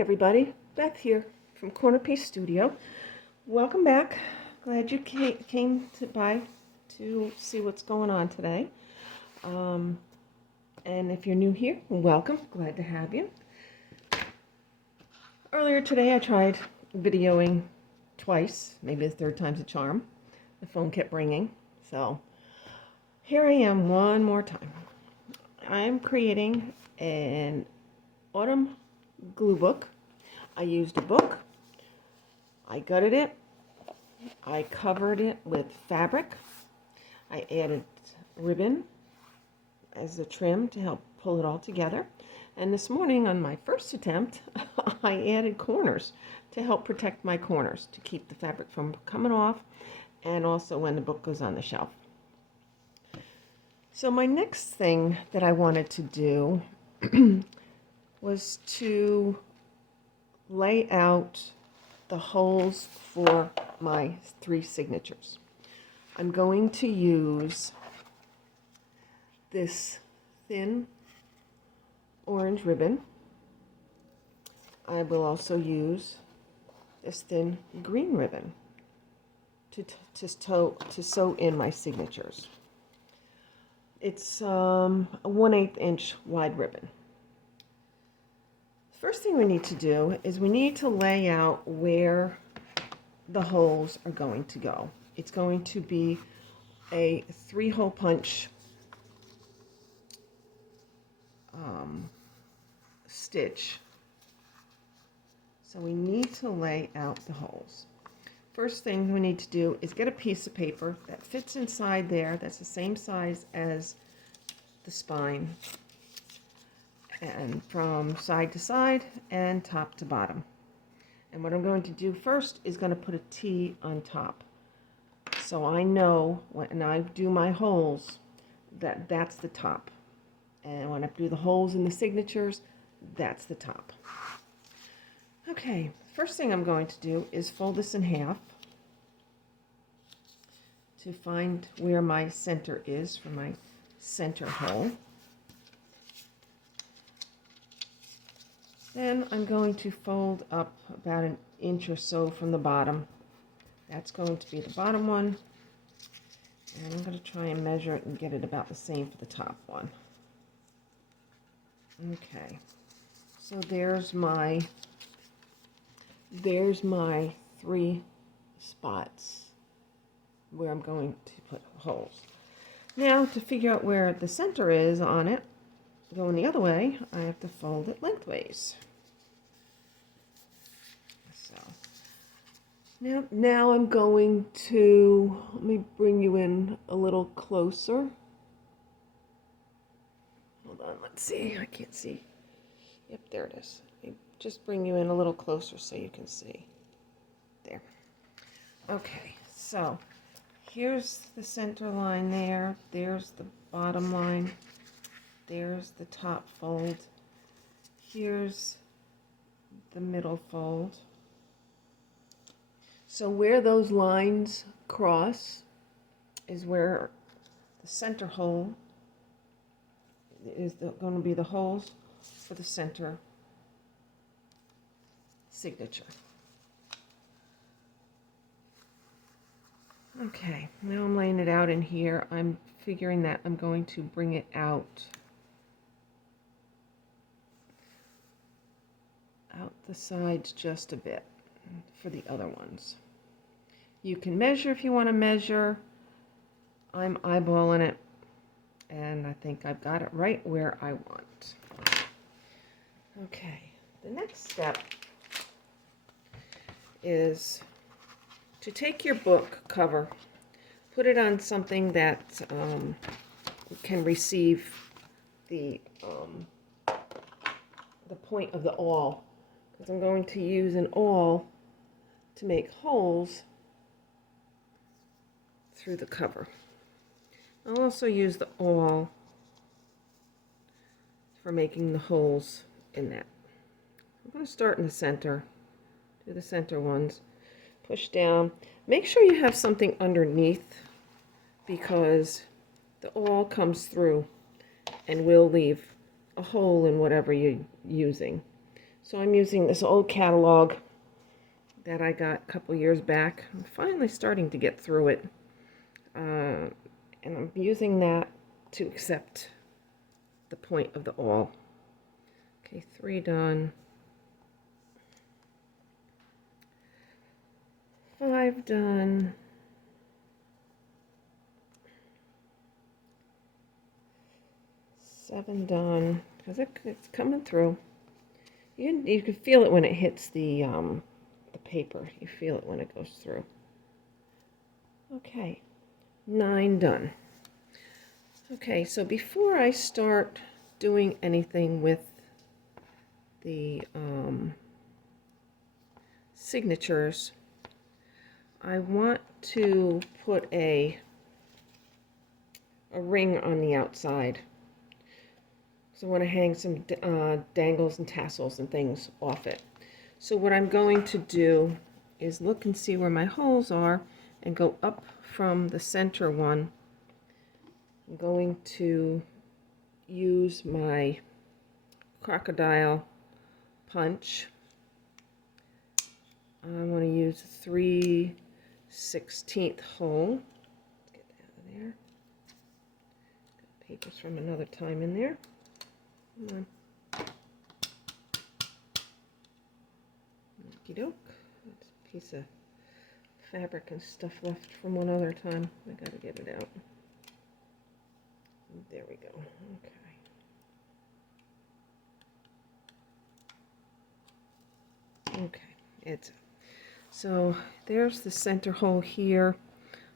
Everybody, Beth here from CornerPiece Studio. Welcome back. Glad you came by to see what's going on today. And if you're new here, welcome. Glad to have you. Earlier today I tried videoing twice, maybe the third time's a charm. The phone kept ringing, so here I am one more time. I'm creating an autumn glue book. I used a book, I gutted it, I covered it with fabric, I added ribbon as a trim to help pull it all together, and this morning on my first attempt I added corners to help protect my corners, to keep the fabric from coming off, and also when the book goes on the shelf. So my next thing that I wanted to do was to lay out the holes for my 3 signatures. I'm going to use this thin orange ribbon. I will also use this thin green ribbon to sew in my signatures. It's a 1/8 inch wide ribbon. First thing we need to do is we need to lay out where the holes are going to go. It's going to be a 3-hole punch stitch. So we need to lay out the holes. First thing we need to do is get a piece of paper that fits inside there, that's the same size as the spine, and from side to side and top to bottom. And what I'm going to do first is going to put a T on top, so I know when I do my holes that that's the top, and when I do the holes in the signatures, that's the top. Okay, first thing I'm going to do is fold this in half to find where my center is for my center hole. Then I'm going to fold up about 1 inch or so from the bottom. That's going to be the bottom one. And I'm going to try and measure it and get it about the same for the top one. Okay, so there's my 3 spots where I'm going to put holes. Now to figure out where the center is on it, going the other way, I have to fold it lengthways. So now I'm going to, let me bring you in a little closer. Hold on, let's see, I can't see. Yep, there it is. Let me just bring you in a little closer so you can see. There. Okay, so here's the center line there. There's the bottom line. There's the top fold. Here's the middle fold. So where those lines cross is where the center hole is going to be the holes for the center signature. Okay, now I'm laying it out in here. I'm figuring that I'm going to bring it out the sides just a bit for the other ones. You can measure if you want to measure. I'm eyeballing it, and I think I've got it right where I want. Okay, the next step is to take your book cover, put it on something that can receive the point of the awl, because I'm going to use an awl to make holes through the cover. I'll also use the awl for making the holes in that. I'm going to start in the center, do the center ones, push down. Make sure you have something underneath, because the awl comes through and will leave a hole in whatever you're using. So I'm using this old catalog that I got a couple years back. I'm finally starting to get through it. And I'm using that to accept the point of the awl. Okay, 3 done. 5 done. 7 done. Because it's coming through. You can feel it when it hits the paper. You feel it when it goes through. Okay, 9 done. Okay, so before I start doing anything with the signatures, I want to put a ring on the outside. So I want to hang some dangles and tassels and things off it. So what I'm going to do is look and see where my holes are and go up from the center one. I'm going to use my crocodile punch. I want to use a 3/16 hole. Let's get that out of there. Got papers from another time in there. Come on. Okie doke. That's a piece of fabric and stuff left from one other time. I gotta get it out. There we go. Okay. Okay, it's so there's the center hole here.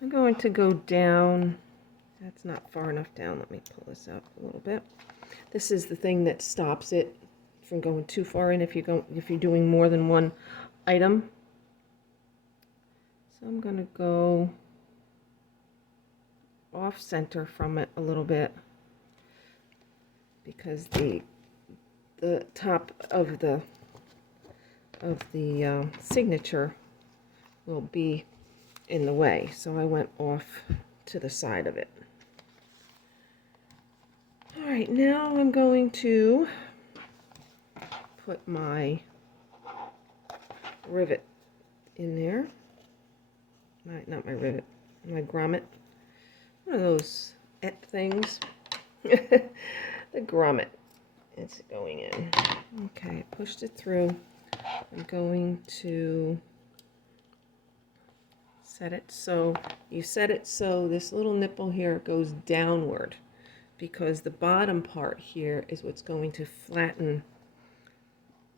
I'm going to go down. That's not far enough down. Let me pull this out a little bit. This is the thing that stops it from going too far in if you're doing more than one item. So I'm going to go off center from it a little bit because the top of the signature will be in the way. So I went off to the side of it. All right, now I'm going to put my rivet in there. Not my rivet, my grommet. One of those things. The grommet. It's going in. Okay, pushed it through. I'm going to set it so, you set it so this little nipple here goes downward, because the bottom part here is what's going to flatten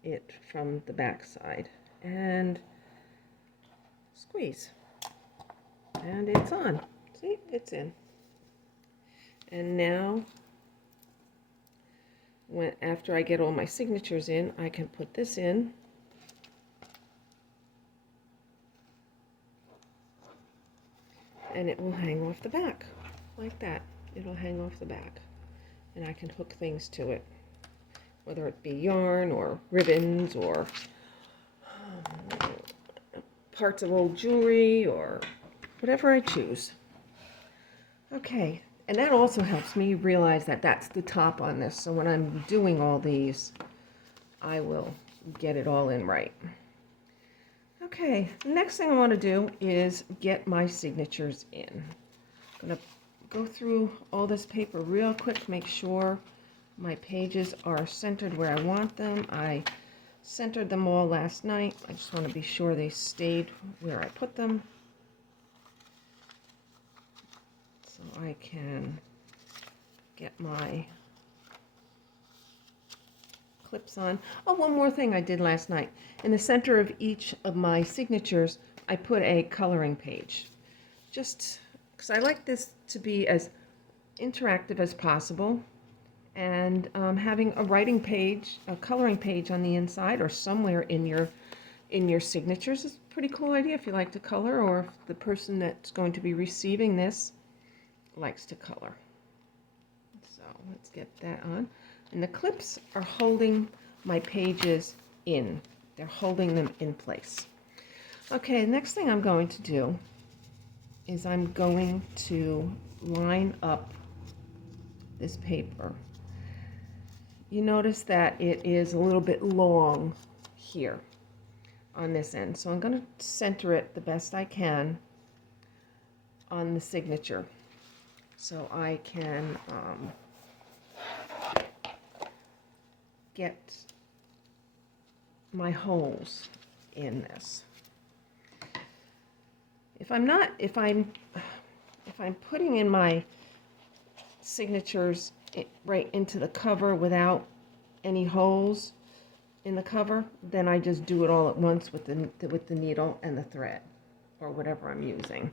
it from the back side. And squeeze. And it's on. See, it's in. And now, after I get all my signatures in, I can put this in. And it will hang off the back, like that. It'll hang off the back. And I can hook things to it, whether it be yarn or ribbons or parts of old jewelry or whatever I choose. Okay, and that also helps me realize that that's the top on this, so when I'm doing all these, I will get it all in right. Okay, the next thing I want to do is get my signatures in. I'm going to go through all this paper real quick, make sure my pages are centered where I want them. I centered them all last night. I just want to be sure they stayed where I put them, so I can get my clips on. Oh, one more thing I did last night. In the center of each of my signatures, I put a coloring page. Just because I like this to be as interactive as possible. And having a writing page, a coloring page on the inside or somewhere in your signatures is a pretty cool idea if you like to color, or if the person that's going to be receiving this likes to color. So let's get that on. And the clips are holding my pages in. They're holding them in place. Okay, the next thing I'm going to do is I'm going to line up this paper. you notice that it is a little bit long here on this end. So I'm going to center it the best I can on the signature so I can get my holes in this. If I'm putting in my signatures right into the cover without any holes in the cover, then I just do it all at once with the needle and the thread or whatever I'm using.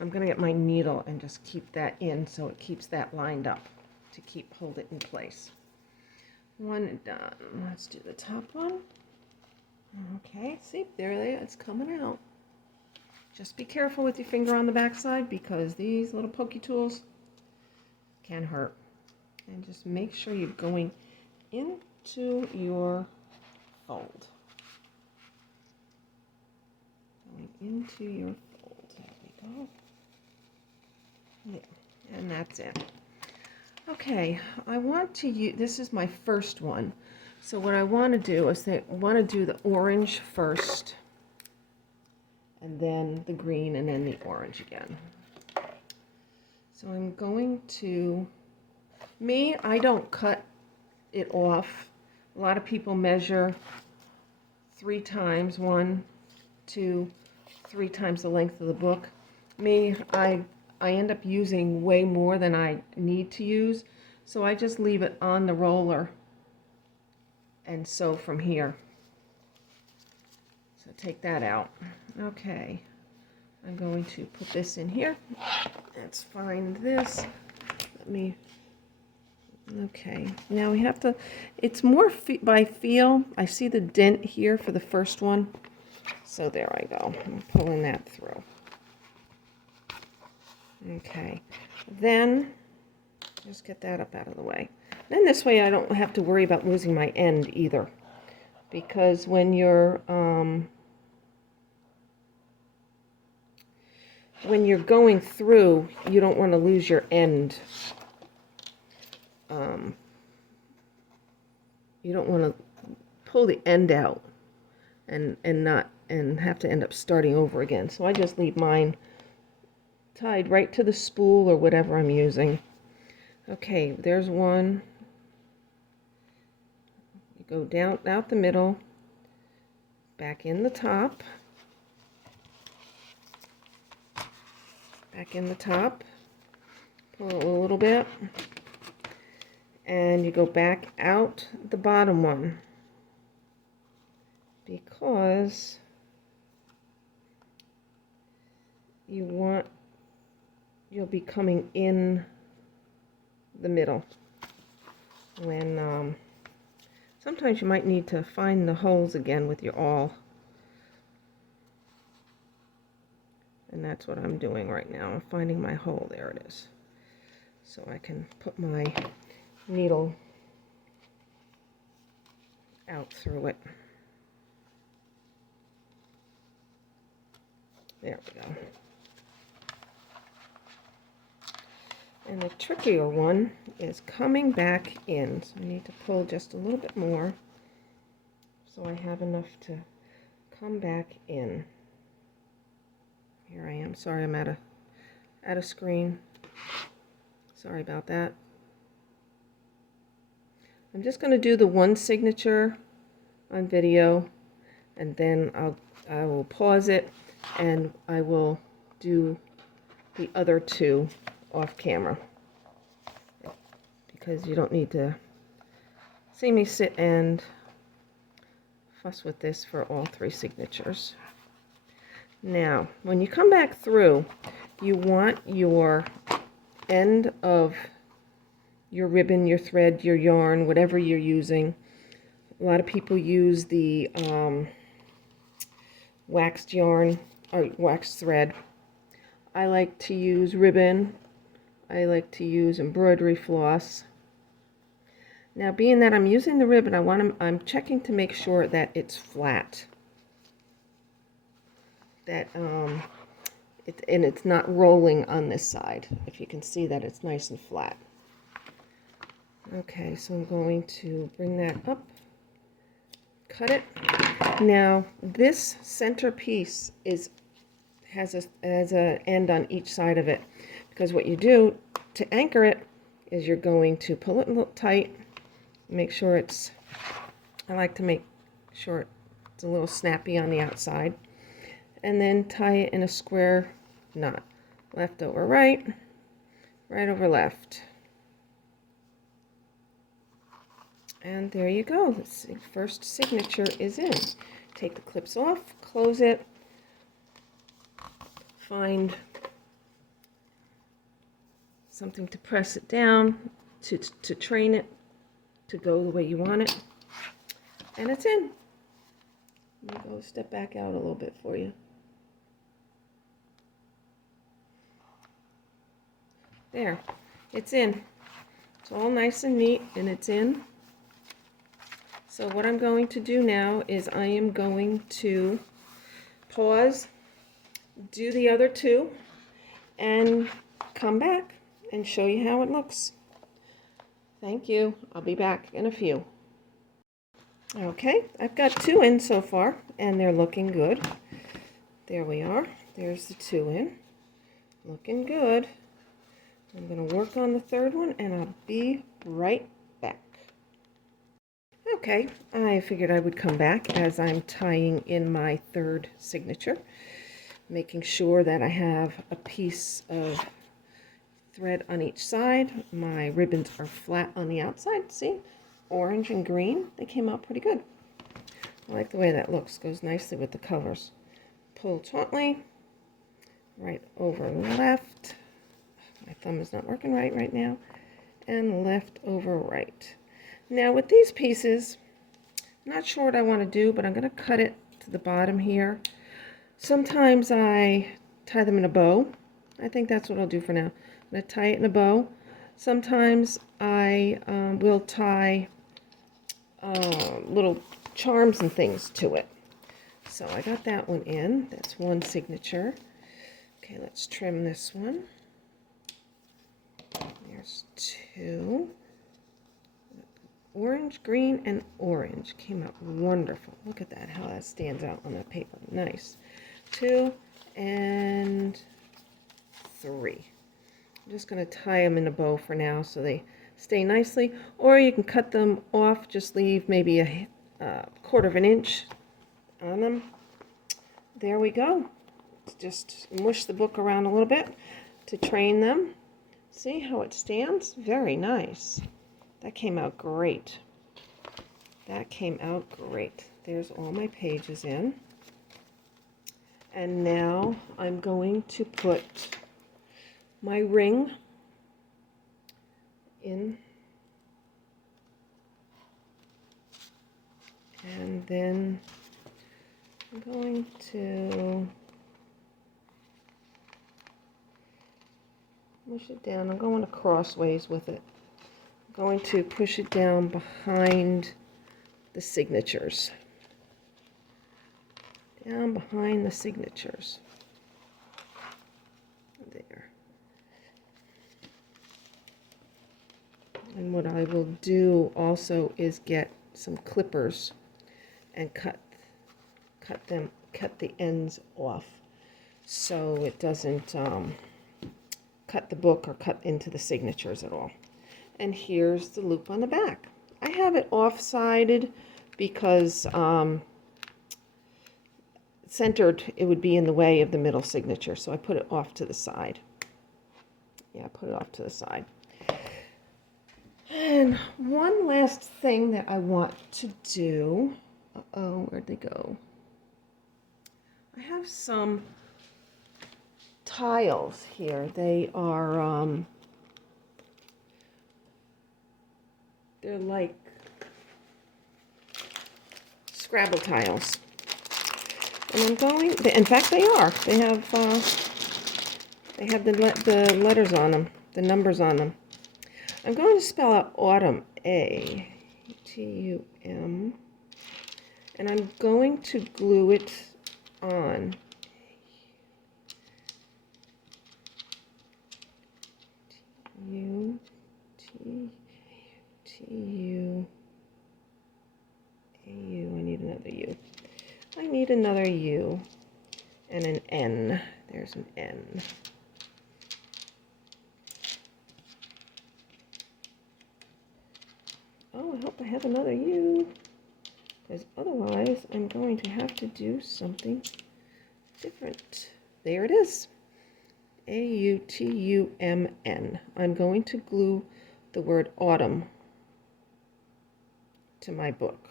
I'm going to get my needle and just keep that in so it keeps that lined up to hold it in place. One done. Let's do the top one. Okay, see, there it is, it's coming out. Just be careful with your finger on the back side because these little pokey tools can hurt. And just make sure you're going into your fold. Going into your fold. There we go. Yeah, and that's it. Okay, I want to use, this is my first one. So what I want to do is I want to do the orange first, and then the green, and then the orange again. So I'm going to, I don't cut it off. A lot of people measure 3 times, 1, 2, 3 times the length of the book. I end up using way more than I need to use, so I just leave it on the roller and sew from here. So take that out. Okay, I'm going to put this in here. Let's find this. Okay, now we have to, it's more by feel. I see the dent here for the first one. So there I go. I'm pulling that through. Okay, then just get that up out of the way. Then this way I don't have to worry about losing my end either. Because when you're going through, you don't want to lose your end. You don't want to pull the end out and have to end up starting over again. So I just leave mine tied right to the spool or whatever I'm using. Okay, there's one. You go down out the middle, back in the top, pull it a little bit, and you go back out the bottom one because you'll be coming in the middle when sometimes you might need to find the holes again with your awl, and that's what I'm doing right now. I'm finding my hole. There it is, so I can put my needle out through it. There we go. And the trickier one is coming back in. So I need to pull just a little bit more so I have enough to come back in. Here I am. Sorry, I'm at a screen. Sorry about that. I'm just going to do the one signature on video, and then I will pause it and I will do the other 2 off camera, because you don't need to see me sit and fuss with this for all 3 signatures. Now, when you come back through, you want your end of your ribbon, your thread, your yarn, whatever you're using. A lot of people use the waxed yarn or waxed thread. I like to use ribbon. I like to use embroidery floss. Now, being that I'm using the ribbon, I'm checking to make sure that it's flat. That and it's not rolling on this side. If you can see that it's nice and flat. Okay, so I'm going to bring that up, cut it. Now this center piece has a end on each side of it, because what you do to anchor it is you're going to pull it a little tight, make sure I like to make sure it's a little snappy on the outside, and then tie it in a square knot. Left over right, right over left. And there you go. The first signature is in. Take the clips off, close it, find something to press it down, to train it to go the way you want it, and it's in. Let me go step back out a little bit for you. There, it's in. It's all nice and neat, and it's in. So what I'm going to do now is I am going to pause, do the other two, and come back and show you how it looks. Thank you. I'll be back in a few. Okay, I've got two in so far, and they're looking good. There we are. There's the two in. Looking good. I'm going to work on the third one, and I'll be right back. Okay, I figured I would come back as I'm tying in my third signature, making sure that I have a piece of thread on each side. My ribbons are flat on the outside, see? Orange and green, they came out pretty good. I like the way that looks, goes nicely with the colors. Pull tautly, right over left. My thumb is not working right now. And left over right. Now with these pieces, I'm not sure what I want to do, but I'm going to cut it to the bottom here. Sometimes I tie them in a bow. I think that's what I'll do for now. I'm going to tie it in a bow. Sometimes I will tie little charms and things to it. So I got that one in. That's one signature. Okay, let's trim this one. There's two. Orange, green, and orange came out wonderful. Look at that, how that stands out on the paper. Nice. 2 and 3. I'm just going to tie them in a bow for now so they stay nicely. Or you can cut them off, just leave maybe a 1/4 of an inch on them. There we go. Just mush the book around a little bit to train them. See how it stands? Very nice. That came out great. That came out great. There's all my pages in. And now I'm going to put my ring in. And then I'm going to push it down. I'm going crossways with it. I'm going to push it down behind the signatures. Down behind the signatures. There. And what I will do also is get some clippers and cut the ends off so it doesn't cut the book or cut into the signatures at all. And here's the loop on the back. I have it off-sided because centered, it would be in the way of the middle signature, so I put it off to the side. Yeah, I put it off to the side. And one last thing that I want to do, where'd they go? I have some tiles here. They are, they're like Scrabble tiles. And I'm going, in fact they are. They have the letters on them, the numbers on them. I'm going to spell out autumn, A-T-U-M, and I'm going to glue it on. U-T-U-T. T-U, A-U, I need another U. I need another U and an N. There's an N. Oh, I hope I have another U, because otherwise I'm going to have to do something different. There it is. A-U-T-U-M-N. I'm going to glue the word autumn to my book.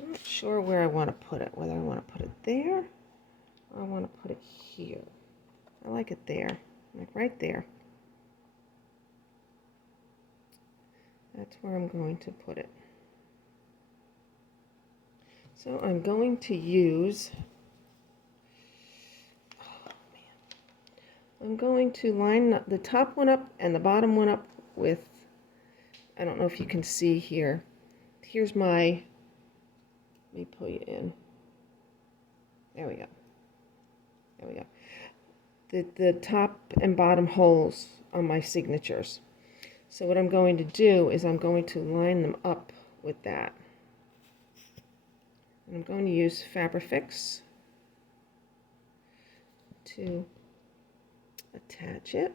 I'm not sure where I want to put it, whether I want to put it there or I want to put it here. I like it there, like right there. That's where I'm going to put it. So I'm going to use, I'm going to line the top one up and the bottom one up with, I don't know if you can see here. Here's my, let me pull you in. There we go. There we go. The top and bottom holes on my signatures. So what I'm going to do is I'm going to line them up with that. And I'm going to use Fabrifix to attach it.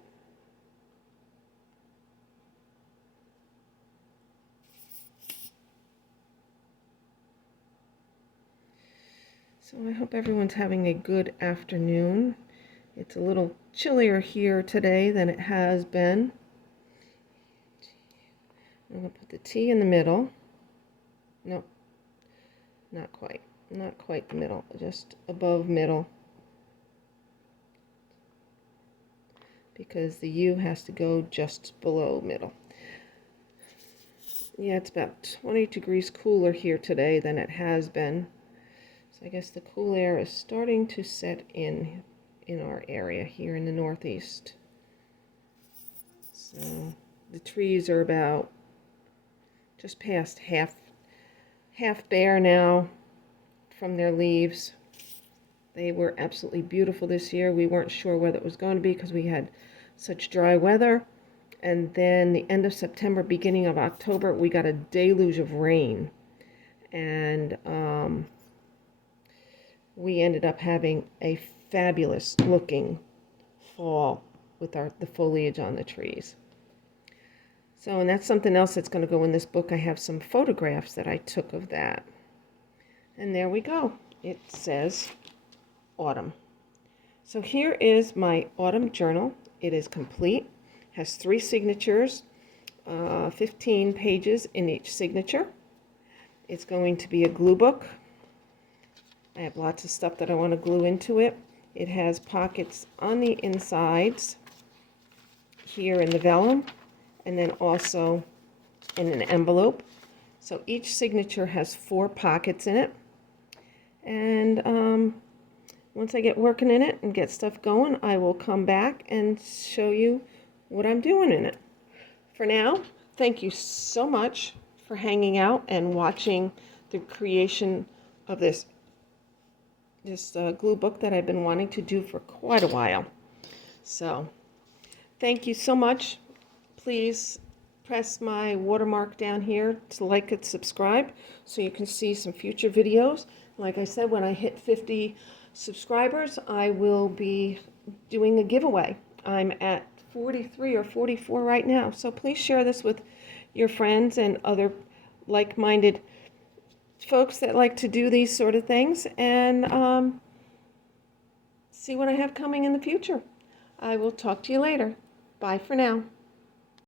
So I hope everyone's having a good afternoon. It's a little chillier here today than it has been. I'm going to put the T in the middle. Nope, not quite. Not quite the middle, just above middle. Because the U has to go just below middle. Yeah, it's about 20 degrees cooler here today than it has been. So I guess the cool air is starting to set in our area here in the Northeast. So the trees are about just past half bare now from their leaves. They were absolutely beautiful this year. We weren't sure whether it was going to be because we had such dry weather. And then the end of September, beginning of October, we got a deluge of rain. And we ended up having a fabulous looking fall with the foliage on the trees. So, and that's something else that's going to go in this book. I have some photographs that I took of that. And there we go. It says autumn. So here is my autumn journal. It is complete. Has 3 signatures, 15 pages in each signature. It's going to be a glue book. I have lots of stuff that I want to glue into it. It has pockets on the insides here in the vellum, and then also in an envelope. So each signature has 4 pockets in it. And once I get working in it and get stuff going, I will come back and show you what I'm doing in it. For now, thank you so much for hanging out and watching the creation of this glue book that I've been wanting to do for quite a while. So thank you so much. Please press my watermark down here to like and subscribe so you can see some future videos. Like I said, when I hit 50 subscribers, I will be doing a giveaway. I'm at 43 or 44 right now, so please share this with your friends and other like-minded folks that like to do these sort of things, and see what I have coming in the future. I will talk to you later. Bye for now.